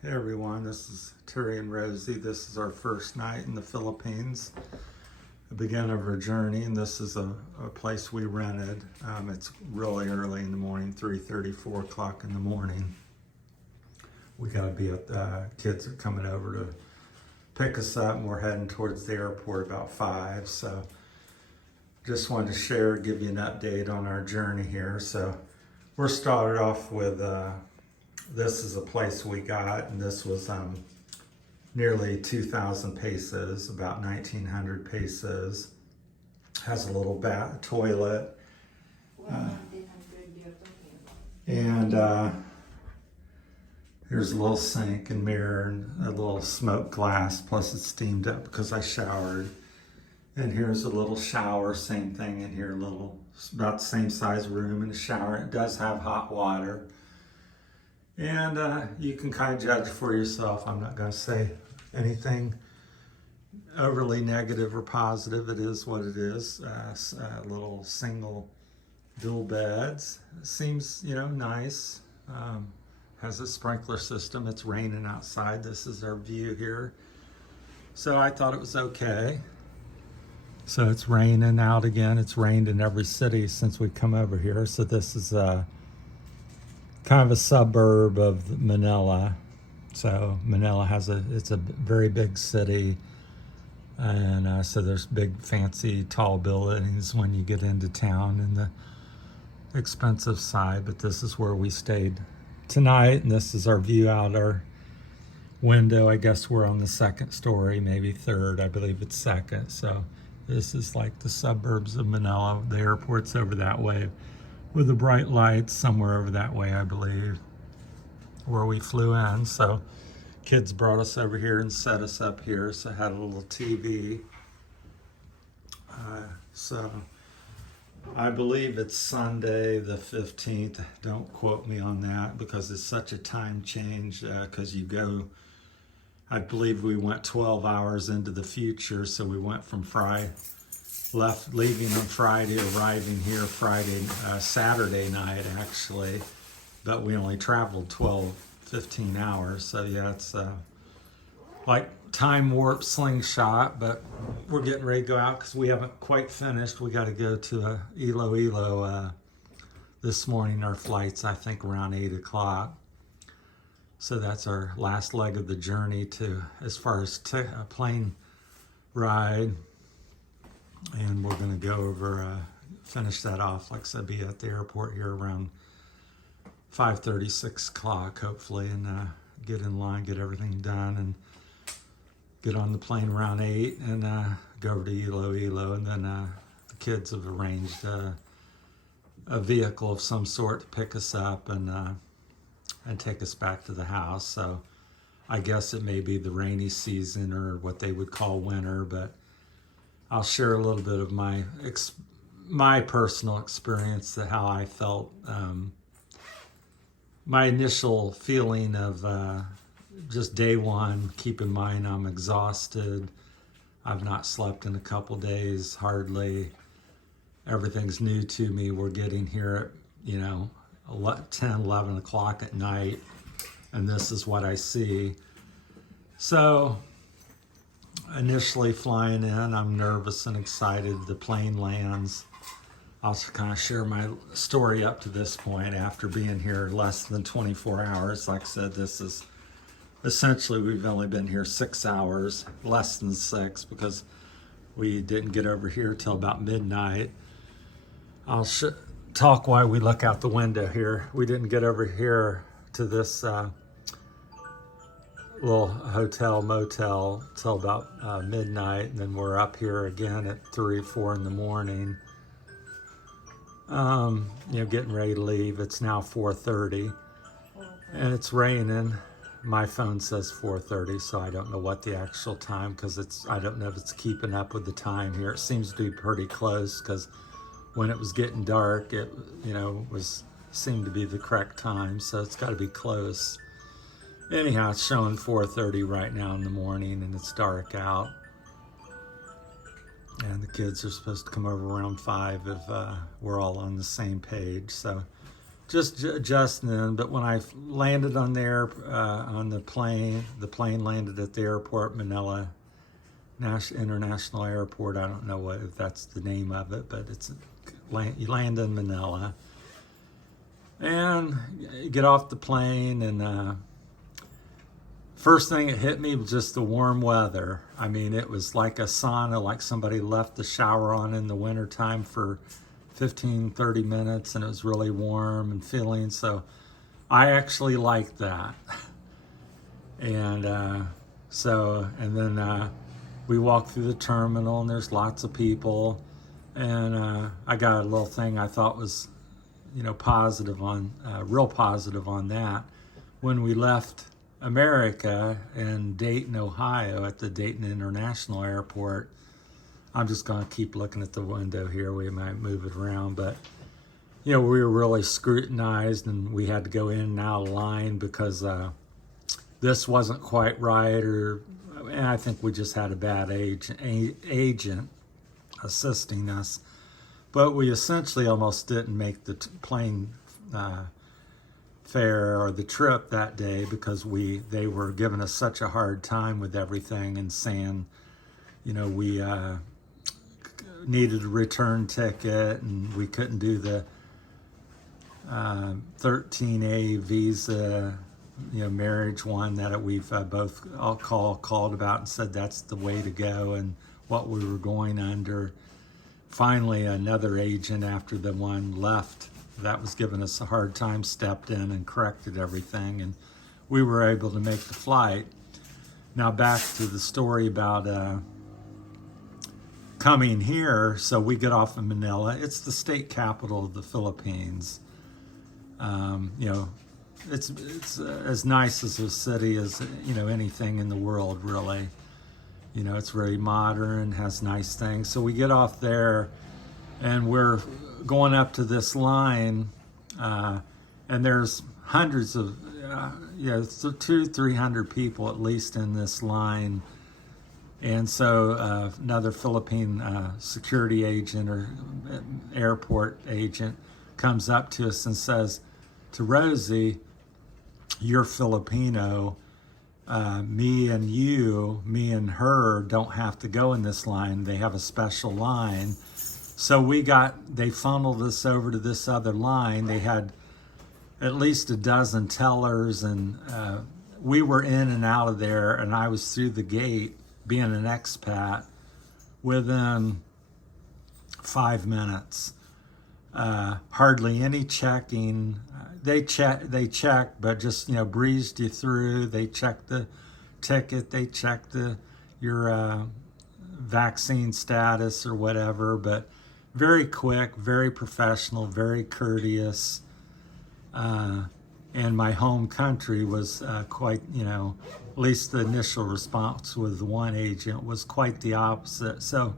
Hey everyone, this is Terry and Rosie. This is our first night in the Philippines, the beginning of our journey, and this is a place we rented. It's really early in the morning, 3:30, 4 o'clock in the morning. We gotta be at kids are coming over to pick us up, and we're heading towards the airport about 5. So just wanted to share, give you an update on our journey here. So we're started off with this is a place we got, and this was nearly 2,000 pesos, about 1,900 pesos. Has a little toilet, and here's a little sink and mirror and a little smoke glass. Plus, it's steamed up because I showered. And here's a little shower, same thing in here, about the same size room and a shower. It does have hot water. And you can kind of judge for yourself. I'm not going to say anything overly negative or positive. It is what it is. Little single dual beds. Seems, nice. Has a sprinkler system. It's raining outside. This is our view here. So I thought it was okay. So it's raining out again. It's rained in every city since we come over here. So this is kind of a suburb of Manila. So Manila it's a very big city, and so there's big fancy tall buildings when you get into town and the expensive side. But this is where we stayed tonight, and this is our view out our window. I guess we're on the second story, maybe third. I believe it's second. So this is like the suburbs of Manila. The airport's over that way, with the bright lights somewhere over that way, I believe, where we flew in. So kids brought us over here and set us up here. So I had a little TV. So I believe it's Sunday the 15th. Don't quote me on that because it's such a time change, because I believe we went 12 hours into the future. So we went from leaving on Friday, arriving here Saturday night actually, but we only traveled 15 hours. So yeah, it's like time warp slingshot, but we're getting ready to go out because we haven't quite finished. We got to go to Iloilo this morning. Our flight's, I think, around 8 o'clock. So that's our last leg of the journey as far as a plane ride. And we're going to go over, finish that off. Like I said, be at the airport here around 5:30, 6 o'clock, hopefully, and get in line, get everything done, and get on the plane around 8 and go over to Iloilo. And then the kids have arranged a vehicle of some sort to pick us up and take us back to the house. So I guess it may be the rainy season or what they would call winter, but I'll share a little bit of my personal experience, how I felt, my initial feeling of just day one. Keep in mind I'm exhausted. I've not slept in a couple days, hardly. Everything's new to me. We're getting here at 10, 11 o'clock at night, and this is what I see. So initially flying in, I'm nervous and excited. The plane lands. I'll kind of share my story up to this point after being here less than 24 hours. Like I said, this is essentially, we've only been here 6 hours, less than 6, because we didn't get over here till about midnight. I'll talk while we look out the window here. We didn't get over here to this little motel till about midnight, and then we're up here again at 3, 4 in the morning. Getting ready to leave. It's now 4:30, and it's raining. My phone says 4:30, so I don't know what the actual time, because I don't know if it's keeping up with the time here. It seems to be pretty close, because when it was getting dark, it seemed to be the correct time, so it's got to be close. Anyhow, it's showing 4:30 right now in the morning, and it's dark out. And the kids are supposed to come over around 5 if we're all on the same page. So just then. But when I landed on there on the plane landed at the airport, Manila International Airport. I don't know if that's the name of it, but you land in Manila, and you get off the plane, and first thing that hit me was just the warm weather. I mean, it was like a sauna, like somebody left the shower on in the wintertime for 15-30 minutes, and it was really warm and filling. So I actually liked that. And then we walked through the terminal, and there's lots of people. And I got a little thing I thought was, real positive on that. When we left America in Dayton, Ohio, at the Dayton International Airport, I'm just going to keep looking at the window here. We might move it around, but we were really scrutinized, and we had to go in and out of line because this wasn't quite right, and I think we just had a bad agent assisting us. But we essentially almost didn't make the plane fare or the trip that day because they were giving us such a hard time with everything and saying, we needed a return ticket, and we couldn't do the 13A visa, marriage one that we've both all called about and said that's the way to go and what we were going under. Finally, another agent, after the one left that was giving us a hard time, stepped in and corrected everything, and we were able to make the flight. Now back to the story about coming here. So we get off in Manila. It's the state capital of the Philippines. It's as nice as a city as anything in the world, really. It's very modern, has nice things. So we get off there, and we're going up to this line, and there's hundreds of 200-300 people at least in this line. And so another Philippine security agent or airport agent comes up to us and says to Rosie, "You're Filipino. Me and her don't have to go in this line. They have a special line." So they funneled us over to this other line. They had at least a dozen tellers, and we were in and out of there, and I was through the gate, being an expat, within 5 minutes. Hardly any checking. They checked, but just breezed you through. They checked the ticket. They checked your vaccine status or whatever. But very quick, very professional, very courteous. And my home country was quite, at least the initial response with the one agent was quite the opposite. So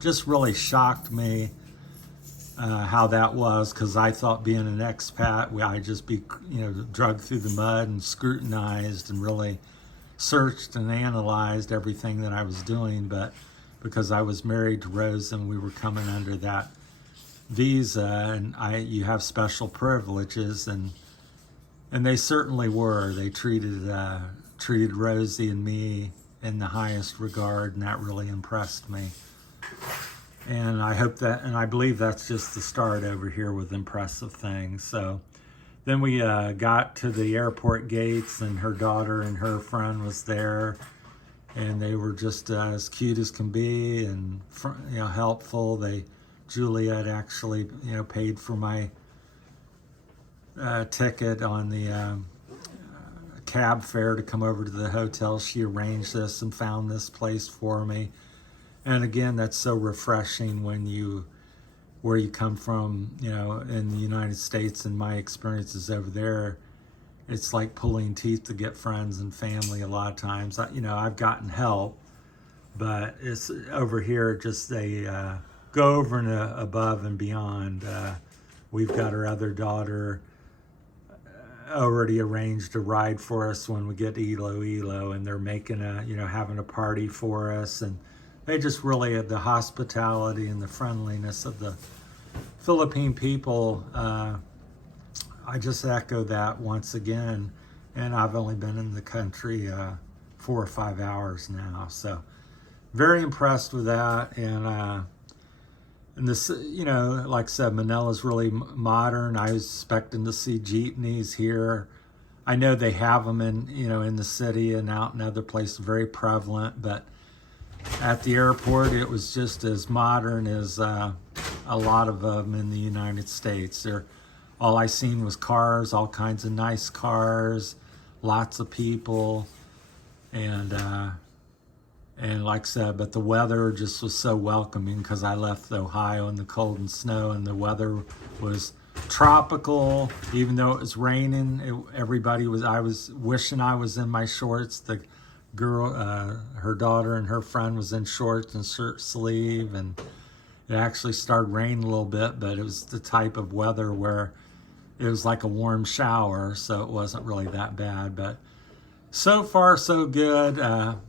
just really shocked me how that was, because I thought being an expat, I'd just be, dragged through the mud and scrutinized and really searched and analyzed everything that I was doing. But because I was married to Rose and we were coming under that visa, and you have special privileges, and they certainly were. They treated Rosie and me in the highest regard, and that really impressed me. And I believe that's just the start over here with impressive things. So then we got to the airport gates, and her daughter and her friend was there, and they were just as cute as can be, and helpful. Juliet actually paid for my ticket on the cab fare to come over to the hotel. She arranged this and found this place for me. And again, that's so refreshing where you come from, in the United States, and my experiences over there, it's like pulling teeth to get friends and family a lot of times. I've gotten help, but it's over here, just they go over and above and beyond. We've got our other daughter already arranged a ride for us when we get to Iloilo, and they're making having a party for us, and they just really had the hospitality and the friendliness of the Philippine people I just echo that once again. And I've only been in the country 4 or 5 hours now. So very impressed with that. And this, you know, like I said, Manila's really modern. I was expecting to see jeepneys here. I know they have them in, you know, in the city and out in other places, very prevalent. But at the airport, it was just as modern as a lot of them in the United States. All I seen was cars, all kinds of nice cars, lots of people, and like I said, but the weather just was so welcoming because I left Ohio in the cold and snow, and the weather was tropical. Even though it was raining, I was wishing I was in my shorts. The girl, her daughter and her friend was in shorts and shirt sleeve, and it actually started raining a little bit, but it was the type of weather where it was like a warm shower, so it wasn't really that bad. But so far, so good.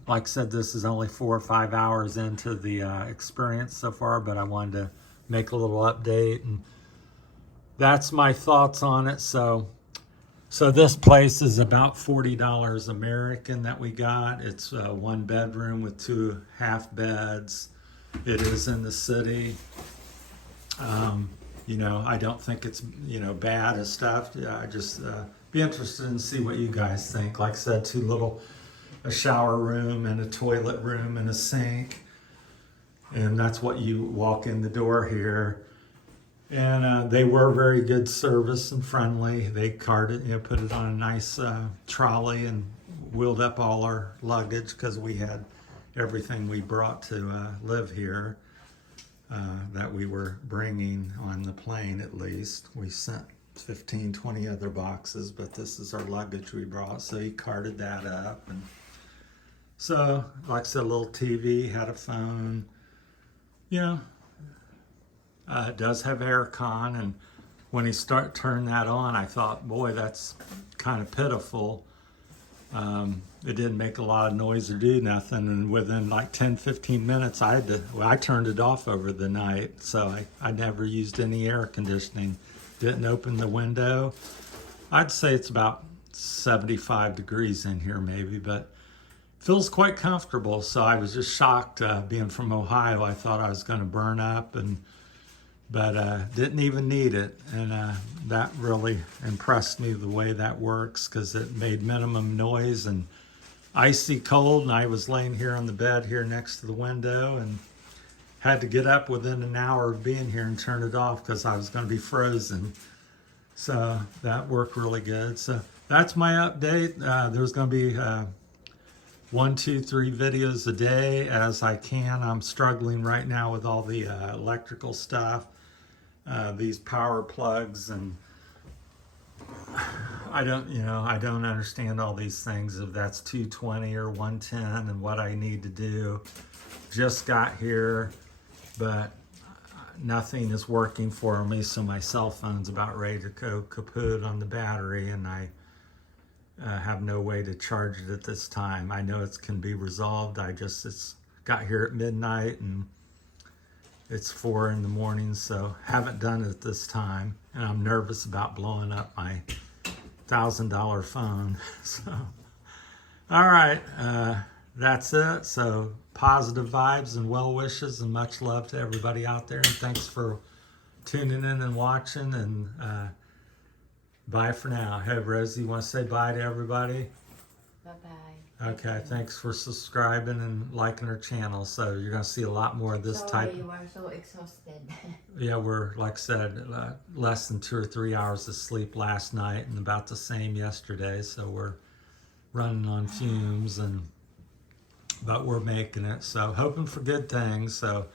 Like I said, this is only 4 or 5 hours into the experience so far, but I wanted to make a little update, and that's my thoughts on it. So this place is about $40 American that we got. It's 1 bedroom with 2 half beds. It is in the city. You know, I don't think it's, you know, bad and stuff. Yeah, I just be interested in see what you guys think. Like I said, a shower room and a toilet room and a sink. And that's what you walk in the door here. And they were very good service and friendly. They carted, you know, put it on a nice trolley and wheeled up all our luggage because we had everything we brought to live here that we were bringing on the plane. At least we sent 15, 20 other boxes, but this is our luggage we brought. So he carted that up. And so, like I said, a little TV, had a phone, you know. It does have aircon, and when he turned that on, I thought, boy, that's kind of pitiful. It didn't make a lot of noise or do nothing, and within like 10, 15 minutes, I turned it off over the night, so I never used any air conditioning. Didn't open the window. I'd say it's about 75 degrees in here maybe, but feels quite comfortable. So I was just shocked being from Ohio. I thought I was going to burn up, but didn't even need it. And that really impressed me, the way that works, because it made minimum noise and icy cold. And I was laying here on the bed here next to the window and had to get up within an hour of being here and turn it off because I was going to be frozen. So that worked really good. So that's my update. There's going to be 1, 2, 3 videos a day as I can. I'm struggling right now with all the electrical stuff, these power plugs, and I don't understand all these things, if that's 220 or 110 and what I need to do. Just got here, but nothing is working for me, so my cell phone's about ready to go kaput on the battery, and I have no way to charge it at this time. I know it can be resolved. It's got here at midnight and it's 4 in the morning, so haven't done it this time. And I'm nervous about blowing up my $1,000 phone. So, all right, that's it. So positive vibes and well wishes and much love to everybody out there. And thanks for tuning in and watching, and bye for now. Hey, Rosie, you want to say bye to everybody? Bye-bye. Okay, thanks for subscribing and liking our channel. So you're going to see a lot more of this type. You are so exhausted. Yeah, we're, like I said, less than 2 or 3 hours of sleep last night and about the same yesterday. So we're running on fumes, but we're making it. So hoping for good things. So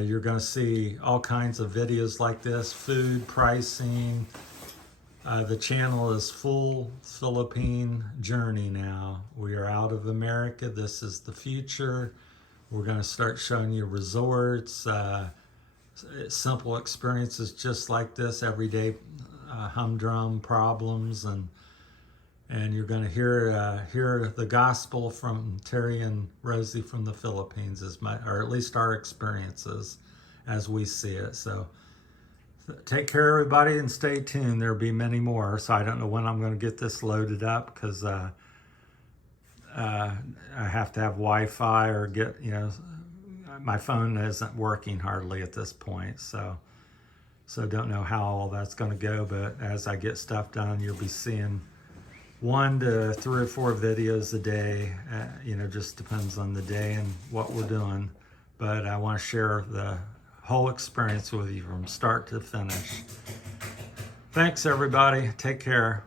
you're going to see all kinds of videos like this, food, pricing. The channel is full Philippine journey now. We are out of America. This is the future. We're going to start showing you resorts, simple experiences just like this, everyday humdrum problems, and you're going to hear the gospel from Terry and Rosie from the Philippines, or at least our experiences as we see it. So Take care, everybody, and stay tuned. There'll be many more. So I don't know when I'm going to get this loaded up because I have to have Wi-Fi or get, my phone isn't working hardly at this point. So don't know how all that's going to go. But as I get stuff done, you'll be seeing 1 to 3 or 4 videos a day. Just depends on the day and what we're doing. But I want to share the whole experience with you from start to finish. Thanks, everybody. Take care.